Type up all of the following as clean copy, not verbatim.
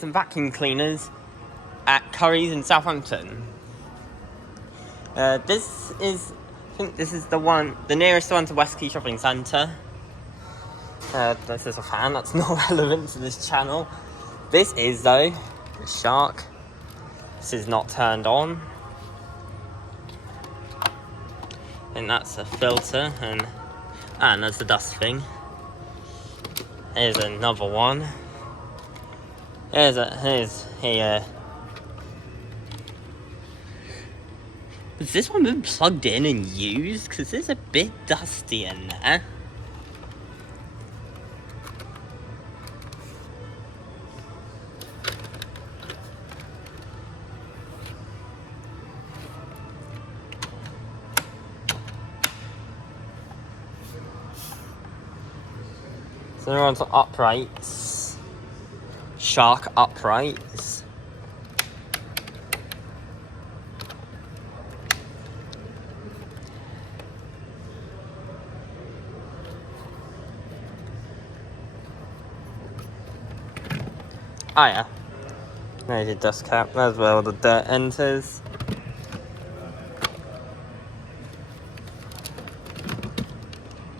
Some vacuum cleaners at Curry's in Southampton. This is, I think this is the nearest one to West Key Shopping Centre. This is a fan, that's not relevant to this channel. This is though, the shark. This is not turned on. And that's a filter, and that's the dust thing. Here's another one. Here's here. Has this one been plugged in and used? Because there's a bit dusty in there. So they're on to uprights. Shark uprights. Oh yeah. There's your dust cap. That's where all the dirt enters.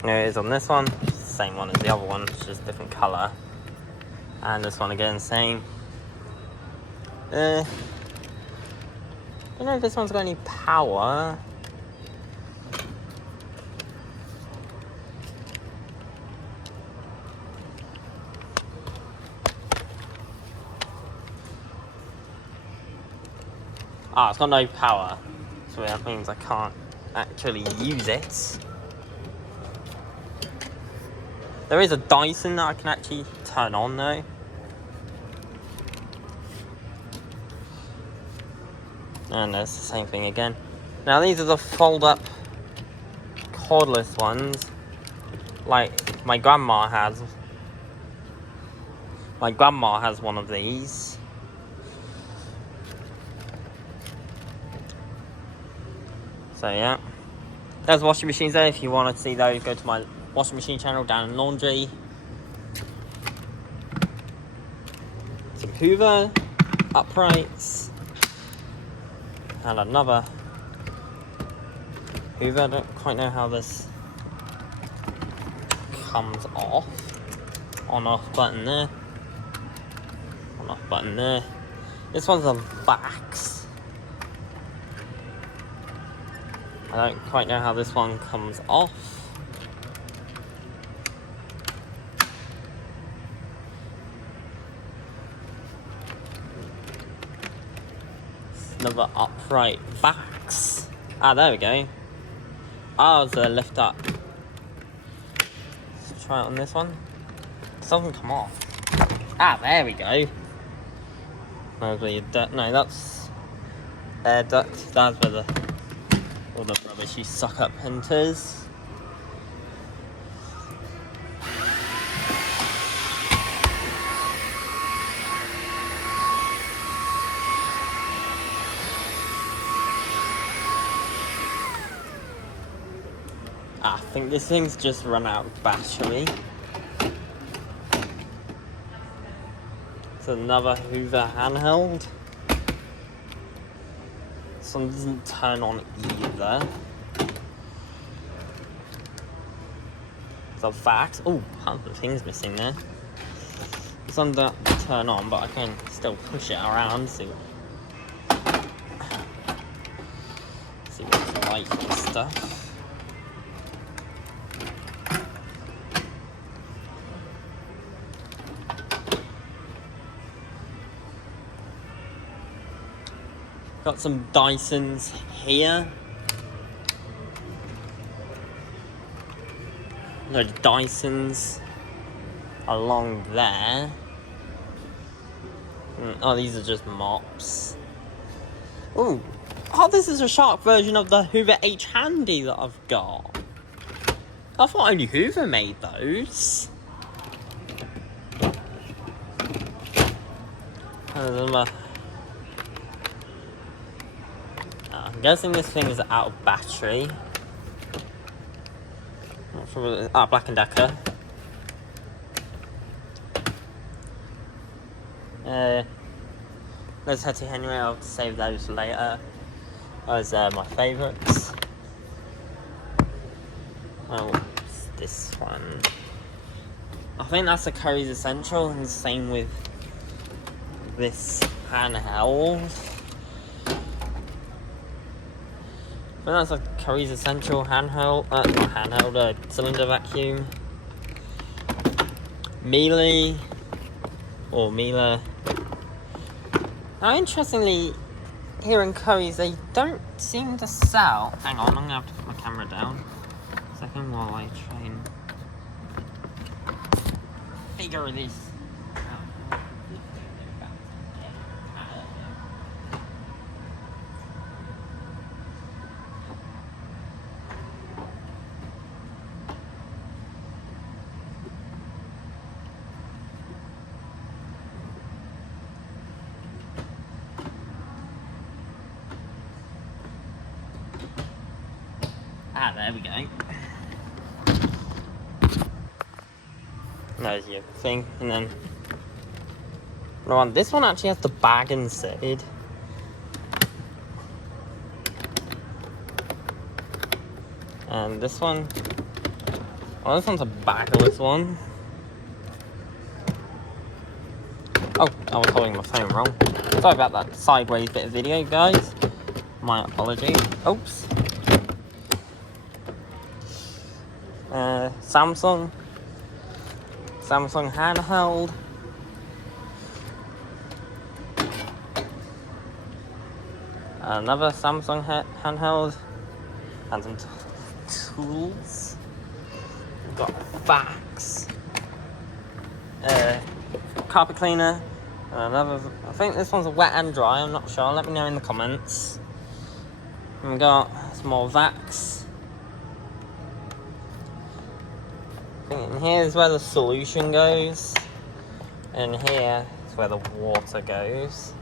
There it is on this one. Same one as the other one, it's just different colour. And this one again, same. Don't know if this one's got any power. It's got no power, so that means I can't actually use it. There is a Dyson that I can actually turn on though. And there's the same thing again. Now these are the fold up cordless ones, like my grandma has. My grandma has one of these. So yeah, there's washing machines there. If you want to see those, go to my washing machine channel down in laundry. Some Hoover uprights and another Hoover. I don't quite know how this comes off. On-off button there. On-off button there. This one's a Vax. I don't quite know how this one comes off. Another upright Vax. There we go. It's a lift up. Let's try it on this one. It doesn't come off. There we go. No, that's air duct. That's where all the rubbish you suck up enters. I think this thing's just run out of battery. It's another Hoover handheld. This one doesn't turn on either. It's a Vax. Half the thing's missing there. This one doesn't turn on, but I can still push it around, see what's like and stuff. Got some Dysons here. No Dysons along there. These are just mops. This is a shark version of the Hoover H Handy that I've got. I thought only Hoover made those. I'm guessing this thing is out of battery. Not sure. Black & Decker. Those Hetty Henry, I'll save those for later. Those are my favourites. Oh, what's this one? I think that's a Curry's Essential, and the same with this handheld. I think that's a Curry's Essential handheld, not handheld, cylinder vacuum. Miele, or Miele. Now, interestingly, here in Curry's, they don't seem to sell. Hang on, I'm gonna have to put my camera down a second while I try and figure this out. There we go. There's your thing, and then this one actually has the bag inside. And this one, oh, this one's a bagless one. Oh, I was holding my phone wrong. Sorry about that sideways bit of video, guys. My apologies. Oops. Samsung handheld. Another Samsung handheld. And some tools. We've got Vax. Carpet cleaner. Another, I think this one's a wet and dry, I'm not sure. Let me know in the comments. And we've got some more Vax. And here's where the solution goes, and here is where the water goes.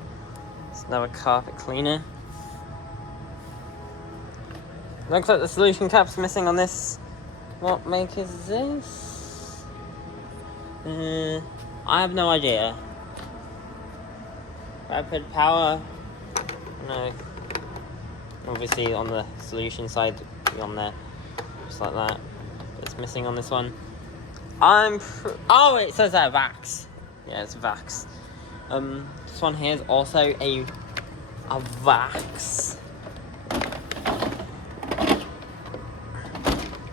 It's another carpet cleaner. Looks like the solution cap's missing on this. What make is this? I have no idea. Rapid power? No. Obviously on the solution side, on there, just like that. It's missing on this one. Oh, it says there, Vax. Yeah, it's Vax. This one here is also a Vax.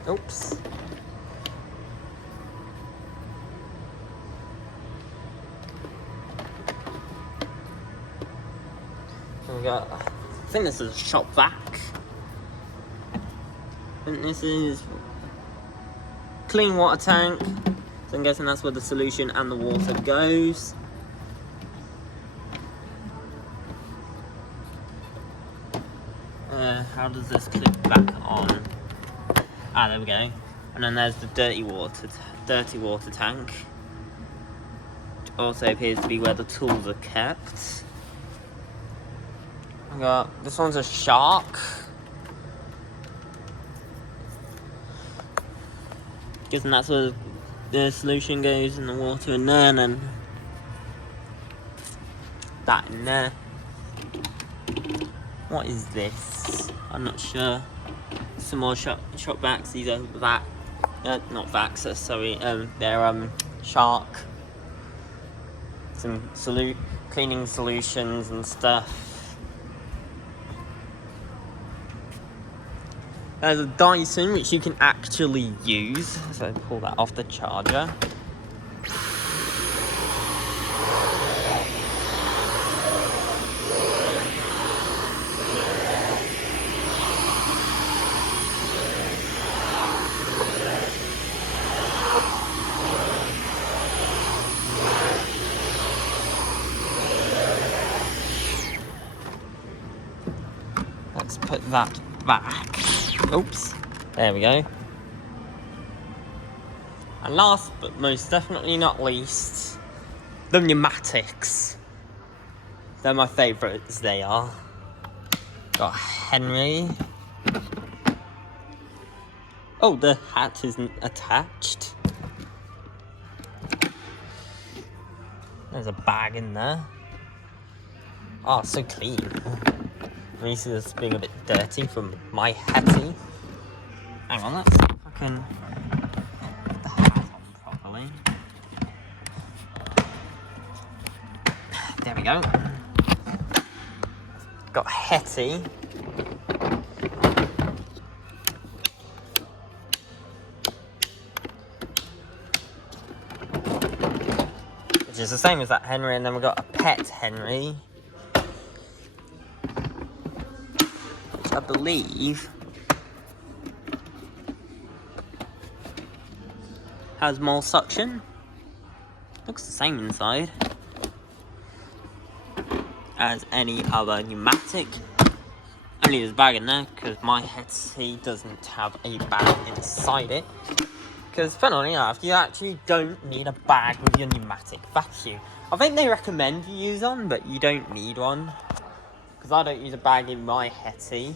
Oops. We got, I think this is a shop vac. I think this is clean water tank, so I'm guessing that's where the solution and the water goes. How does this clip back on? Ah, there we go. And then there's the dirty water tank, which also appears to be where the tools are kept. I got, this one's a shark. Guessing that's where the solution goes in the water in there, and then that in there. What is this? I'm not sure. Some more shop vacs. These are not vaxer, sorry. They're shark. Some cleaning solutions and stuff. There's a Dyson which you can actually use. So pull that off the charger. Let's put that back. Oops. There we go. And last but most definitely not least, the pneumatics. They're my favourites, they are. Got Henry. Oh, the hat isn't attached. There's a bag in there. Oh, so clean. I'm used to this being a bit dirty from my Hetty. Hang on, let's see if I can put the hat on properly. There we go. Got Hetty. Which is the same as that Henry, and then we've got a pet Henry. Which I believe has more suction. Looks the same inside as any other pneumatic. Only there's a bag in there because my Hetty doesn't have a bag inside it. Because funnily enough, you actually don't need a bag with your pneumatic vacuum. I think they recommend you use one, but you don't need one. Because I don't use a bag in my Hetty.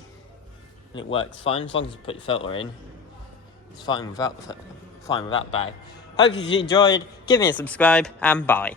And it works fine as long as you put your filter in. It's fine without the bag. Hope you enjoyed. Give me a subscribe and bye.